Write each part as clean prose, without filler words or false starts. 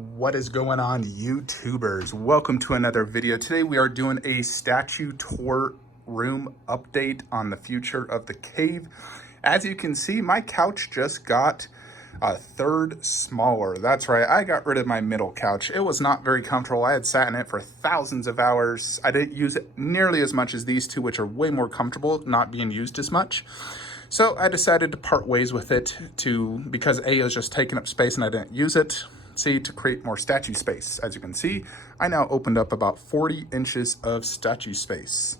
What is going on, YouTubers? Welcome to another video. Today we are doing a statue tour room update on the future of the cave. As you can see, my couch just got a third smaller. That's right, I got rid of my middle couch. It was not very comfortable. I had sat in it for thousands of hours. I didn't use it nearly as much as these two, which are way more comfortable, not being used as much. So I decided to part ways with it because A, it was just taking up space and I didn't use it. C, to create more statue space. As you can see, I now opened up about 40 inches of statue space.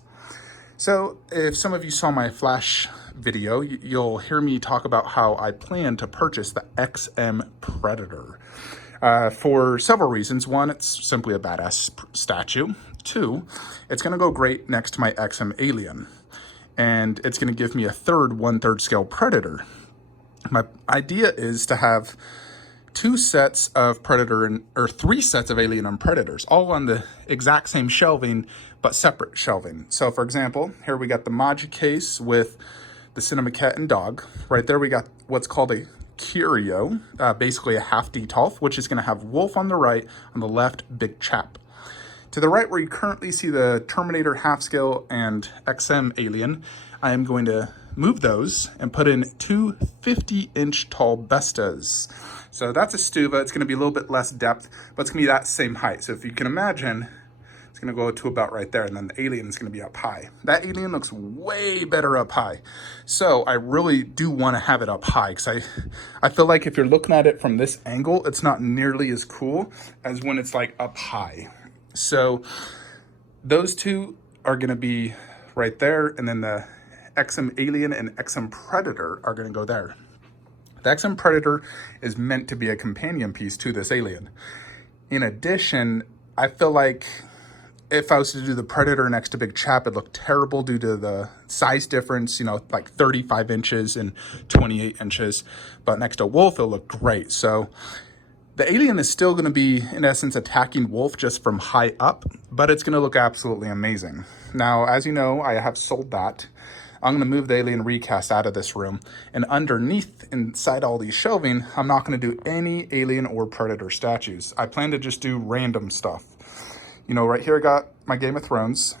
So if some of you saw my flash video, you'll hear me talk about how I plan to purchase the XM Predator for several reasons. One, it's simply a badass statue. Two, it's gonna go great next to my XM Alien. And it's gonna give me a third 1/3 scale Predator. My idea is to have two sets of Predator or three sets of Alien and Predators, all on the exact same shelving, but separate shelving. So for example, here we got the Maji case with the Cinema Cat and Dog. Right there we got what's called a Curio, basically a half detolf, which is gonna have Wolf on the right, on the left, Big Chap. To the right where you currently see the Terminator half scale and XM Alien, I am going to move those and put in two 50-inch tall Bestas. So that's a Stuva. It's gonna be a little bit less depth, but it's gonna be that same height. So if you can imagine, it's gonna go to about right there, and then the Alien is gonna be up high. That Alien looks way better up high. So I really do wanna have it up high, because I feel like if you're looking at it from this angle, it's not nearly as cool as when it's like up high. So those two are gonna be right there, and then the XM Alien and XM Predator are gonna go there. The XM Predator is meant to be a companion piece to this Alien. In addition, I feel like if I was to do the Predator next to Big Chap, it'd look terrible due to the size difference, you know, like 35 inches and 28 inches. But next to Wolf, it'll look great. So the Alien is still gonna be, in essence, attacking Wolf just from high up, but it's gonna look absolutely amazing. Now, as you know, I have sold that. I'm gonna move the Alien recast out of this room, and underneath, inside all these shelving, I'm not gonna do any Alien or Predator statues. I plan to just do random stuff. You know, right here I got my Game of Thrones.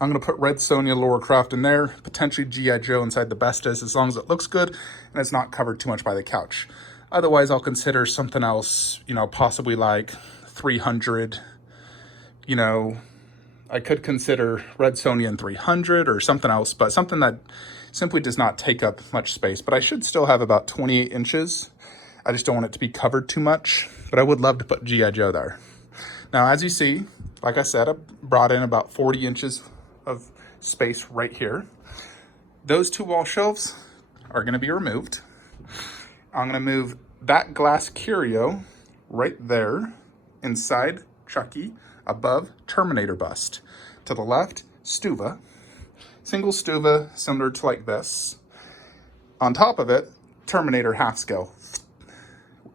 I'm gonna put Red Sonja Lara Croft in there, potentially G.I. Joe inside the Bestas, as long as it looks good and it's not covered too much by the couch. Otherwise, I'll consider something else, you know, possibly like 300, you know, I could consider Red Sonja in 300 or something else, but something that simply does not take up much space. But I should still have about 28 inches. I just don't want it to be covered too much, but I would love to put G.I. Joe there. Now, as you see, like I said, I brought in about 40 inches of space right here. Those two wall shelves are gonna be removed. I'm gonna move that glass curio right there inside Chucky, above Terminator bust. To the left, Stuva, single Stuva similar to like this. On top of it, Terminator half scale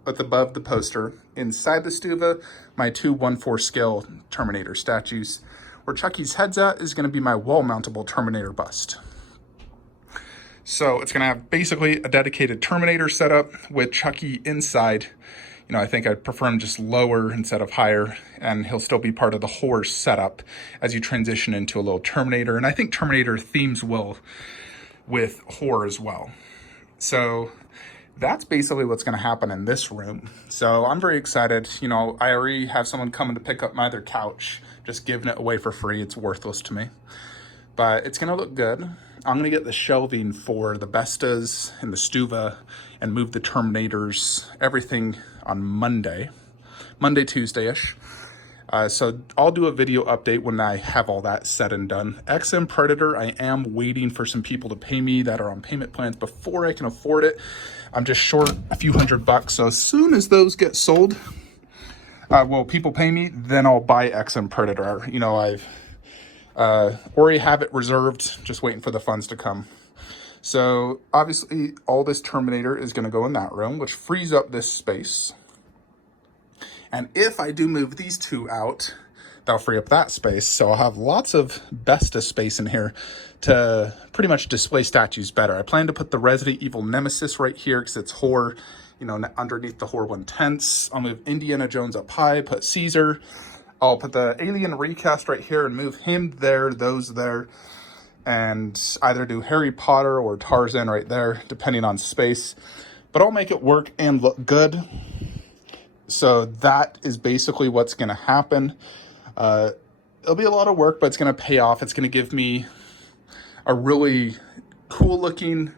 with above the poster. Inside the Stuva, my two 1/4 scale Terminator statues. Where Chucky's head's at is gonna be my wall mountable Terminator bust. So it's gonna have basically a dedicated Terminator setup with Chucky inside. You know, I think I'd prefer him just lower instead of higher, and he'll still be part of the horror setup as you transition into a little Terminator. And I think Terminator themes well with horror as well. So that's basically what's gonna happen in this room. So I'm very excited. You know, I already have someone coming to pick up my other couch, just giving it away for free. It's worthless to me, but it's gonna look good. I'm gonna get the shelving for the Bestas and the Stuva and move the Terminators, everything on Monday, Tuesday-ish. So I'll do a video update when I have all that said and done. XM Predator, I am waiting for some people to pay me that are on payment plans before I can afford it. I'm just short a few $100, so as soon as those get sold, well, people pay me, then I'll buy XM Predator. You know, I've already have it reserved, just waiting for the funds to come. So obviously all this Terminator is gonna go in that room, which frees up this space. And if I do move these two out, that'll free up that space. So I'll have lots of Besta space in here to pretty much display statues better. I plan to put the Resident Evil Nemesis right here because it's horror you know, underneath the Horrible Intents. I'll move Indiana Jones up high, put Caesar. I'll put the Alien recast right here and move him there, those there, and either do Harry Potter or Tarzan right there, depending on space. But I'll make it work and look good. So that is basically what's going to happen. It'll be a lot of work, but it's going to pay off. It's going to give me a really cool looking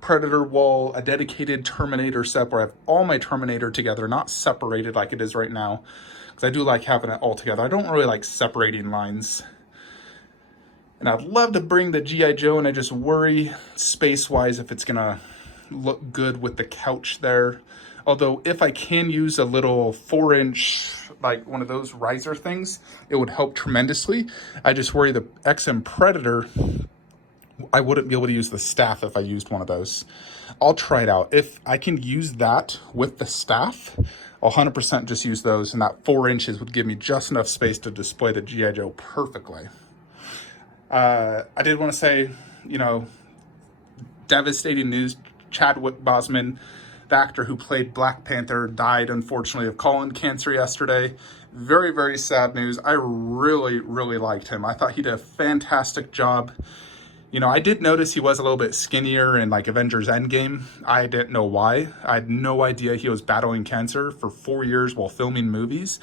Predator wall, a dedicated Terminator set where I have all my Terminator together, not separated like it is right now. Because I do like having it all together. I don't really like separating lines. And I'd love to bring the G.I. Joe, and I just worry space-wise if it's going to look good with the couch there. Although if I can use a little 4-inch, like one of those riser things, it would help tremendously. I just worry the XM Predator, I wouldn't be able to use the staff if I used one of those. I'll try it out. If I can use that with the staff, I'll 100% just use those, and that 4 inches would give me just enough space to display the G.I. Joe perfectly. I did want to say, you know, devastating news. Chadwick Bosman, the actor who played Black Panther, died, unfortunately, of colon cancer yesterday. Very, very sad news. I really, really liked him. I thought he did a fantastic job. You know, I did notice he was a little bit skinnier in, like, Avengers Endgame. I didn't know why. I had no idea he was battling cancer for 4 years while filming movies.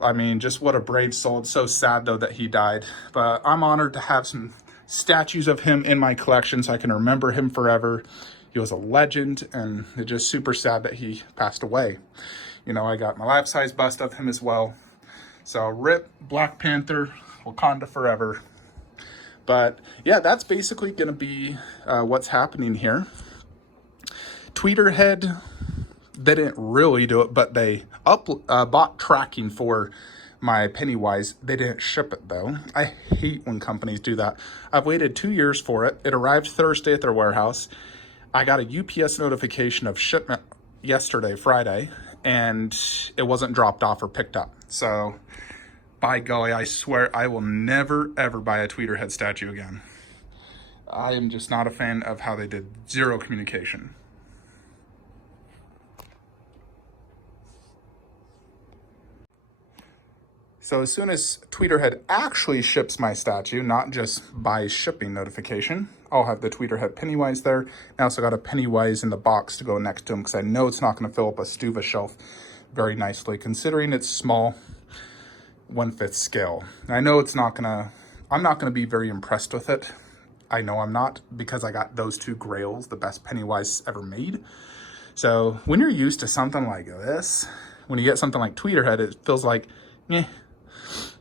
I mean, just what a brave soul. It's so sad, though, that he died. But I'm honored to have some statues of him in my collection so I can remember him forever. He was a legend, and it's just super sad that he passed away. You know, I got my life-size bust of him as well. So, rip Black Panther, Wakanda forever. But, yeah, that's basically going to be what's happening here. Tweeterhead, they didn't really do it, but they bought tracking for my Pennywise. They didn't ship it, though. I hate when companies do that. I've waited 2 years for it. It arrived Thursday at their warehouse. I got a UPS notification of shipment yesterday, Friday, and it wasn't dropped off or picked up. So, by golly, I swear I will never, ever buy a Tweeterhead statue again. I am just not a fan of how they did zero communication. So as soon as Tweeterhead actually ships my statue, not just by shipping notification, I'll have the Tweeterhead Pennywise there. I also got a Pennywise in the box to go next to him because I know it's not going to fill up a Stuva shelf very nicely, considering it's small, 1/5 scale. I know it's not going to, I'm not going to be very impressed with it. I know I'm not, because I got those two grails, the best Pennywise ever made. So when you're used to something like this, when you get something like Tweeterhead, it feels like, eh.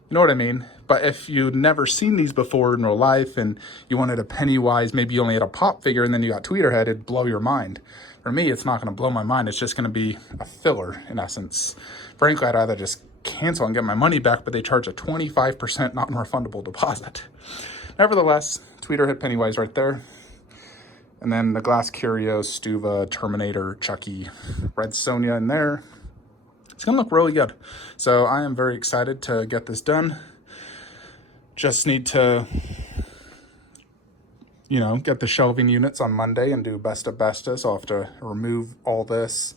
You know what I mean? But if you'd never seen these before in real life and you wanted a Pennywise, maybe you only had a pop figure and then you got Tweeterhead, it'd blow your mind. For me, it's not going to blow my mind. It's just going to be a filler, in essence. Frankly, I'd rather just cancel and get my money back, but they charge a 25% non-refundable deposit. Nevertheless, Tweeterhead Pennywise right there. And then the Glass Curio, Stuva, Terminator, Chucky, Red Sonja in there. It's going to look really good. So I am very excited to get this done. Just need to, you know, get the shelving units on Monday and do best of bestas. I'll have to remove all this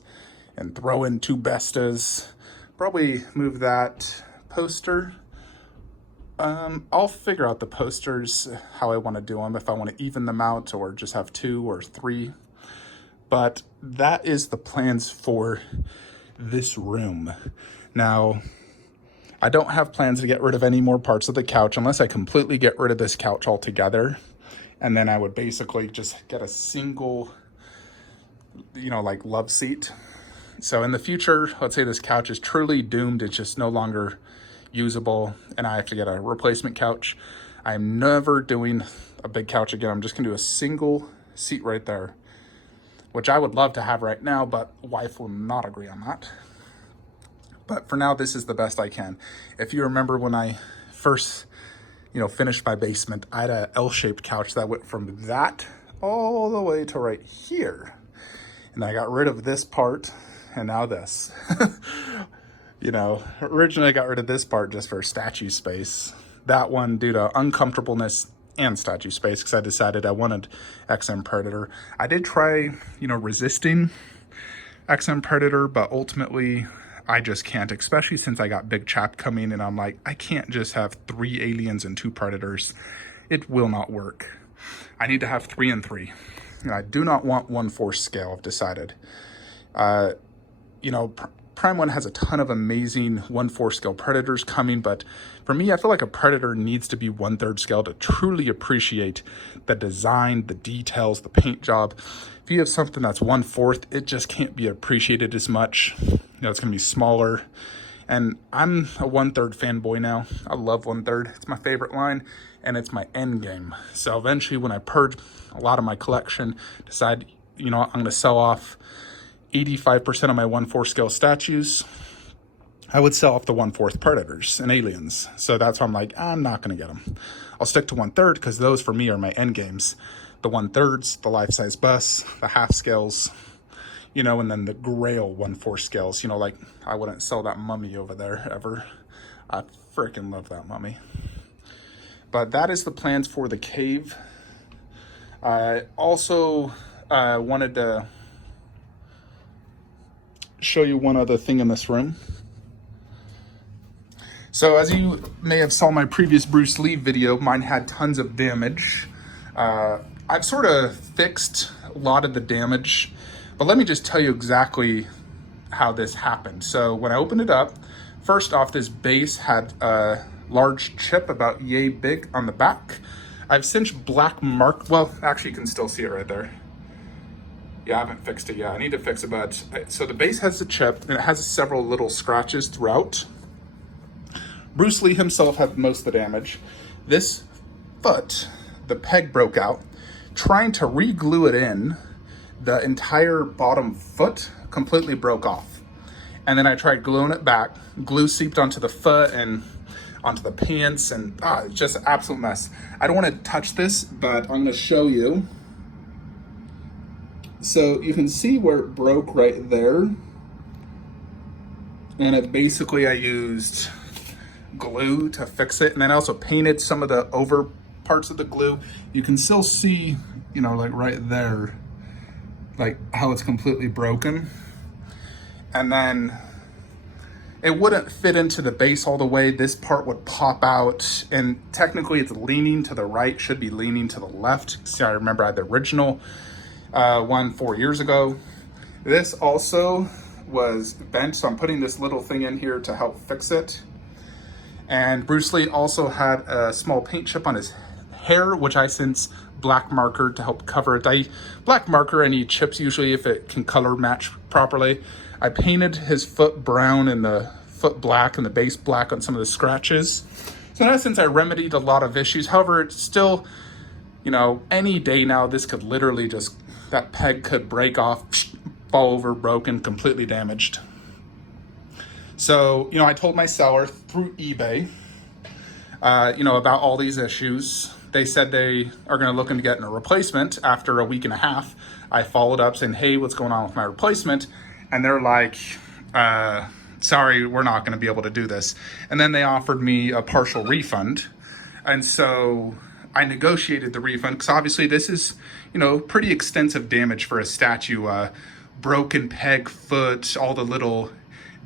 and throw in 2 bestas. Probably move that poster. I'll figure out the posters, how I want to do them, if I want to even them out or just have 2 or 3. But that is the plans for this room. Now, I don't have plans to get rid of any more parts of the couch unless I completely get rid of this couch altogether. And then I would basically just get a single, you know, like love seat. So in the future, let's say this couch is truly doomed. It's just no longer usable and I have to get a replacement couch. I'm never doing a big couch again. I'm just gonna do a single seat right there, which I would love to have right now, but wife will not agree on that. But for now, this is the best I can. If you remember when I first, you know, finished my basement, I had a L-shaped couch that went from that all the way to right here. And I got rid of this part and now this. You know, originally I got rid of this part just for statue space. That one due to uncomfortableness and statue space because I decided I wanted XM Predator. I did try, you know, resisting XM Predator, but ultimately I just can't, especially since I got Big Chap coming and I'm like, I can't just have 3 aliens and 2 predators. It will not work. I need to have 3 and 3. And I do not want 1/4 scale, I've decided. You know, Prime 1 has a ton of amazing 1/4 scale predators coming, but for me, I feel like a predator needs to be 1/3 scale to truly appreciate the design, the details, the paint job. If you have something that's 1/4, it just can't be appreciated as much. You know, it's gonna be smaller. And I'm a 1/3 fanboy now. I love 1/3. It's my favorite line, and it's my end game. So eventually, when I purge a lot of my collection, decide, you know, I'm gonna sell off 85% of my 1/4 scale statues, I would sell off the 1/4 predators and aliens. So that's why I'm like, I'm not going to get them. I'll stick to 1/3 because those for me are my end games. The 1/3s, the life-size busts, the half scales, you know, and then the grail 1/4 scales. You know, like I wouldn't sell that mummy over there ever. I freaking love that mummy. But that is the plans for the cave. I also wanted to show you one other thing in this room. So as you may have saw my previous Bruce Lee video, mine had tons of damage. I've sort of fixed a lot of the damage, but let me just tell you exactly how this happened. So when I opened it up, first off, this base had a large chip about yay big on the back. I've since black marked, well, actually you can still see it right there. Yeah, I haven't fixed it yet. I need to fix it, but so the base has a chip and it has several little scratches throughout. Bruce Lee himself had most of the damage. This foot, the peg broke out. Trying to re-glue it in, the entire bottom foot completely broke off. And then I tried gluing it back. Glue seeped onto the foot and onto the pants, and it's just an absolute mess. I don't want to touch this, but I'm going to show you. So you can see where it broke right there. And it basically, I used glue to fix it. And then I also painted some of the over parts of the glue. You can still see, you know, like right there, like how it's completely broken. And then it wouldn't fit into the base all the way. This part would pop out, and technically it's leaning to the right, should be leaning to the left. See, I remember I had the original one 4 years ago. This also was bent, so I'm putting this little thing in here to help fix it. And Bruce Lee also had a small paint chip on his hair, which I since black marker to help cover it. I black marker any chips usually if it can color match properly. I painted his foot brown and the foot black and the base black on some of the scratches. So in essence, I remedied a lot of issues. However, it's still, you know, any day now, this could literally just, that peg could break off, fall over, broken, completely damaged. So, you know, I told my seller through eBay, you know, about all these issues. They said they are going to look into getting a replacement after a week and a half. I followed up saying, hey, what's going on with my replacement? And they're like, sorry, we're not going to be able to do this. And then they offered me a partial refund. And so I negotiated the refund because obviously this is, you know, pretty extensive damage for a statue. Broken peg foot, all the little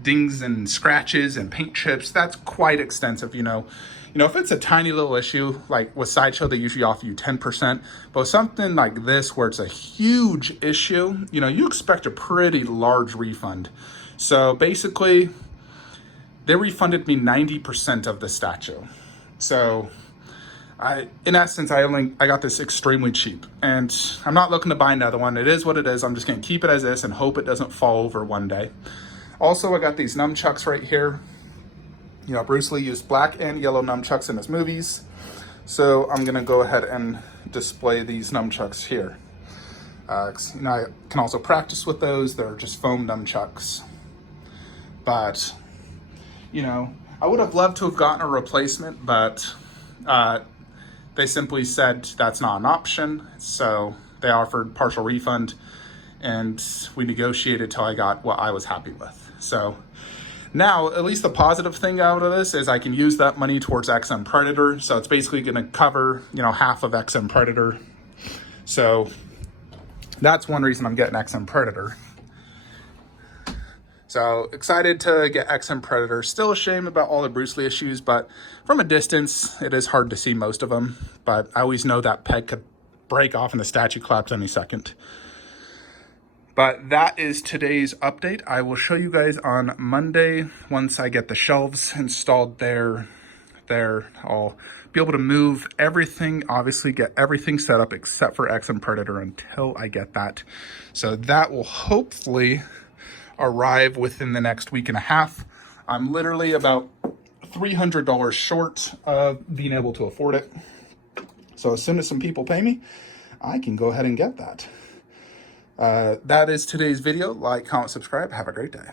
dings and scratches and paint chips. That's quite extensive, you know. You know, if it's a tiny little issue, like with Sideshow, they usually offer you 10%. But with something like this, where it's a huge issue, you know, you expect a pretty large refund. So basically, they refunded me 90% of the statue. So in essence, I got this extremely cheap, and I'm not looking to buy another one. It is what it is. I'm just going to keep it as this and hope it doesn't fall over one day. Also, I got these Numchucks right here. You know, Bruce Lee used black and yellow Numchucks in his movies. So I'm going to go ahead and display these Numchucks here. You know, I can also practice with those. They're just foam Numchucks. But, you know, I would have loved to have gotten a replacement, but they simply said that's not an option. So they offered partial refund, and we negotiated till I got what I was happy with. So now, at least the positive thing out of this is I can use that money towards XM Predator. So it's basically going to cover, you know, half of XM Predator. So that's one reason I'm getting XM Predator. So excited to get XM Predator. Still ashamed about all the Bruce Lee issues, but from a distance, it is hard to see most of them. But I always know that peg could break off and the statue collapse any second. But that is today's update. I will show you guys on Monday once I get the shelves installed there. I'll be able to move everything, obviously get everything set up except for XM Predator until I get that. So that will hopefully arrive within the next week and a half. I'm literally about $300 short of being able to afford it. So as soon as some people pay me, I can go ahead and get that. That is today's video. Like, comment, subscribe. Have a great day.